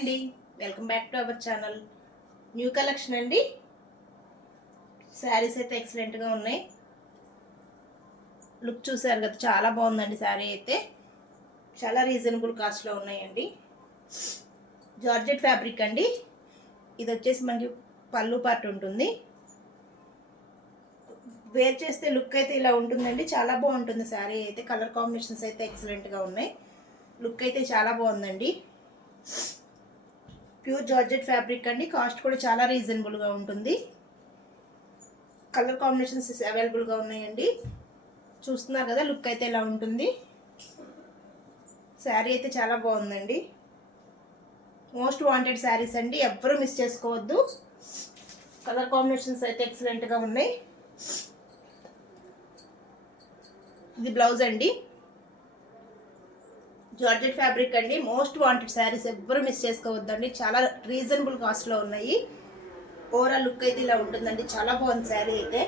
అండి, welcome back to our channel. New collection అండి. శారీస్ అయితే ఎక్సలెంట్గా ఉన్నాయి. లుక్ చూసారు కదా, చాలా బాగుందండి. శారీ అయితే చాలా రీజనబుల్ కాస్ట్లో ఉన్నాయండి. జార్జెట్ ఫ్యాబ్రిక్ అండి. ఇది వచ్చేసి మనకి పళ్ళు పార్ట్ ఉంటుంది. వేర్ చేస్తే లుక్ అయితే ఇలా ఉంటుందండి. చాలా బాగుంటుంది శారీ అయితే. కలర్ కాంబినేషన్స్ అయితే ఎక్సలెంట్గా ఉన్నాయి. లుక్ అయితే చాలా బాగుందండి. ప్యూర్ జార్జెట్ ఫ్యాబ్రిక్ అండి. కాస్ట్ కూడా చాలా రీజనబుల్గా ఉంటుంది. కలర్ కాంబినేషన్స్ అవైలబుల్గా ఉన్నాయండి. చూస్తున్నారు కదా, లుక్ అయితే ఇలా ఉంటుంది. శారీ అయితే చాలా బాగుందండి. మోస్ట్ వాంటెడ్ శారీస్ అండి, ఎవ్వరూ మిస్ చేసుకోవద్దు. కలర్ కాంబినేషన్స్ అయితే ఎక్సలెంట్గా ఉన్నాయి. ఇది బ్లౌజ్ అండి. జార్జెట్ ఫ్యాబ్రిక్ అండి. మోస్ట్ వాంటెడ్ శారీస్, ఎవ్వరూ మిస్ చేసుకోవద్దండి. చాలా రీజనబుల్ కాస్ట్లో ఉన్నాయి. ఓవరాల్ లుక్ అయితే ఇలా ఉంటుందండి. చాలా బాగుంది శారీ అయితే.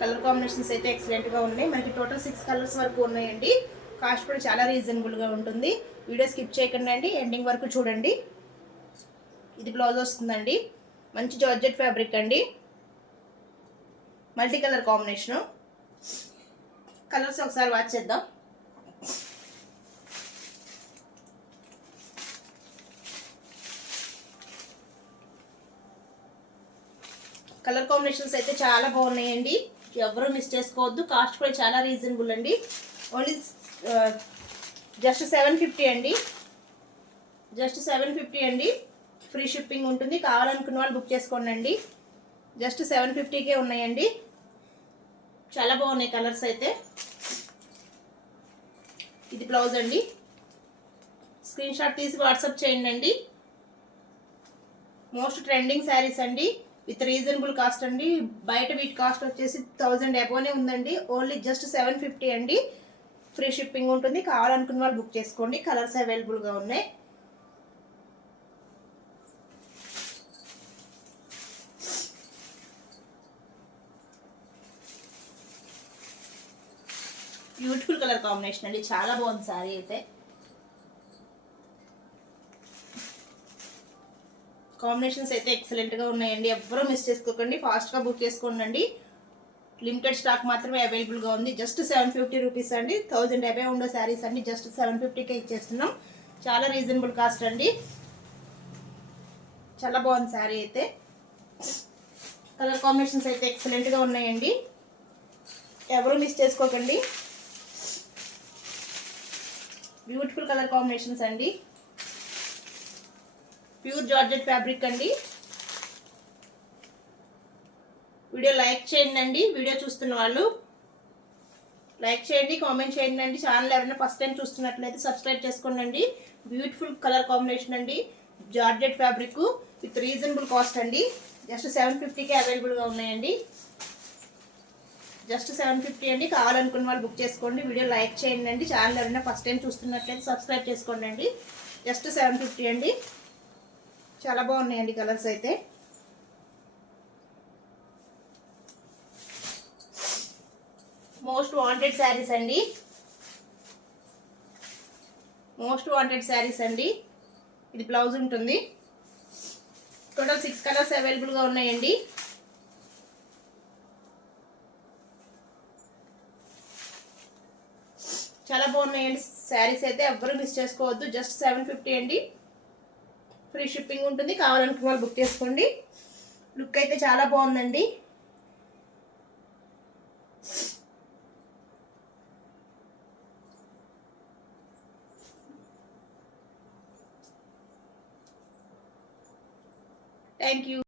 కలర్ కాంబినేషన్స్ అయితే ఎక్సలెంట్గా ఉన్నాయి. మనకి టోటల్ 6 కలర్స్ వరకు ఉన్నాయండి. కాస్ట్ కూడా చాలా రీజనబుల్గా ఉంటుంది. వీడియో స్కిప్ చేయకండి అండి, ఎండింగ్ వరకు చూడండి. ఇది బ్లౌజ్ వస్తుందండి. మంచి జార్జెట్ ఫ్యాబ్రిక్ అండి. Multi colour combination. కలర్స్ ఒకసారి వాచ్ చేద్దాం. కలర్ కాంబినేషన్స్ అయితే చాలా బాగున్నాయండి. ఎవరు మిస్ చేసుకోవద్దు. కాస్ట్ కూడా చాలా రీజనబుల్ అండి. ఓన్లీ జస్ట్ 750 అండి. జస్ట్ 750 అండి. ఫ్రీ షిప్పింగ్ ఉంటుంది. కావాలనుకున్న వాళ్ళు బుక్ చేసుకోండి అండి. జస్ట్ 750కే ఉన్నాయండి. చాలా బాగున్నాయి కలర్స్ అయితే. ఇది బ్లౌజ్ అండి. స్క్రీన్ షాట్ తీసి వాట్సాప్ చేయండి అండి. మోస్ట్ ట్రెండింగ్ శారీస్ అండి. విత్ రీజనబుల్ కాస్ట్ అండి. బయట వీటి కాస్ట్ వచ్చేసి 1000 అబోనే ఉందండి. ఓన్లీ జస్ట్ 750 అండి. ఫ్రీ షిప్పింగ్ ఉంటుంది. కావాలనుకున్న వాళ్ళు బుక్ చేసుకోండి. కలర్స్ అవైలబుల్గా ఉన్నాయి. బ్యూటిఫుల్ కలర్ కాంబినేషన్ అండి. చాలా బాగుంది శారీ అయితే. కాంబినేషన్స్ అయితే ఎక్సలెంట్గా ఉన్నాయండి. ఎవ్వరూ మిస్ చేసుకోకండి. ఫాస్ట్గా బుక్ చేసుకోండి. లిమిటెడ్ స్టాక్ మాత్రమే అవైలబుల్గా ఉంది. జస్ట్ 750 రూపీస్ అండి. 1000 అబే ఉండే శారీస్ అండి. జస్ట్ 750కే ఇచ్చేస్తున్నాం. చాలా రీజనబుల్ కాస్ట్ అండి. చాలా బాగుంది శారీ అయితే. కలర్ కాంబినేషన్స్ అయితే ఎక్సలెంట్గా ఉన్నాయండి. ఎవరు మిస్ చేసుకోకండి. బ్యూటిఫుల్ కలర్ కాంబినేషన్స్ అండి. ప్యూర్ జార్జెట్ ఫ్యాబ్రిక్ అండి. వీడియో లైక్ చేయండి అండి. వీడియో చూస్తున్న వాళ్ళు లైక్ చేయండి, కామెంట్ చేయండి అండి. ఛానల్ ఎవరైనా ఫస్ట్ టైం చూస్తున్నట్లయితే సబ్స్క్రైబ్ చేసుకోండి అండి. బ్యూటిఫుల్ కలర్ కాంబినేషన్ అండి. Georgette fabric with reasonable cost అండి. జస్ట్ 750కే అవైలబుల్గా ఉన్నాయండి. జస్ట్ 750 అండి. కావాలనుకున్న వాళ్ళు బుక్ చేసుకోండి. వీడియో లైక్ చేయండి అండి. ఛానల్ ఎవరైనా ఫస్ట్ టైం చూస్తున్నట్లయితే సబ్స్క్రైబ్ చేసుకోండి అండి. జస్ట్ 750 అండి. చాలా బాగున్నాయండి కలర్స్ అయితే. మోస్ట్ వాంటెడ్ శారీస్ అండి. మోస్ట్ వాంటెడ్ శారీస్ అండి. ఇది బ్లౌజ్ ఉంటుంది. టోటల్ 6 కలర్స్ అవైలబుల్గా ఉన్నాయండి. చాలా బాగున్నాయండి శారీస్ అయితే. ఎవ్వరూ మిస్ చేసుకోవద్దు. జస్ట్ 750 అండి. ఫ్రీ షిప్పింగ్ ఉంటుంది. కావాలనుకున్న వాళ్ళు బుక్ చేసుకోండి. లుక్ అయితే చాలా బాగుందండి. Thank you.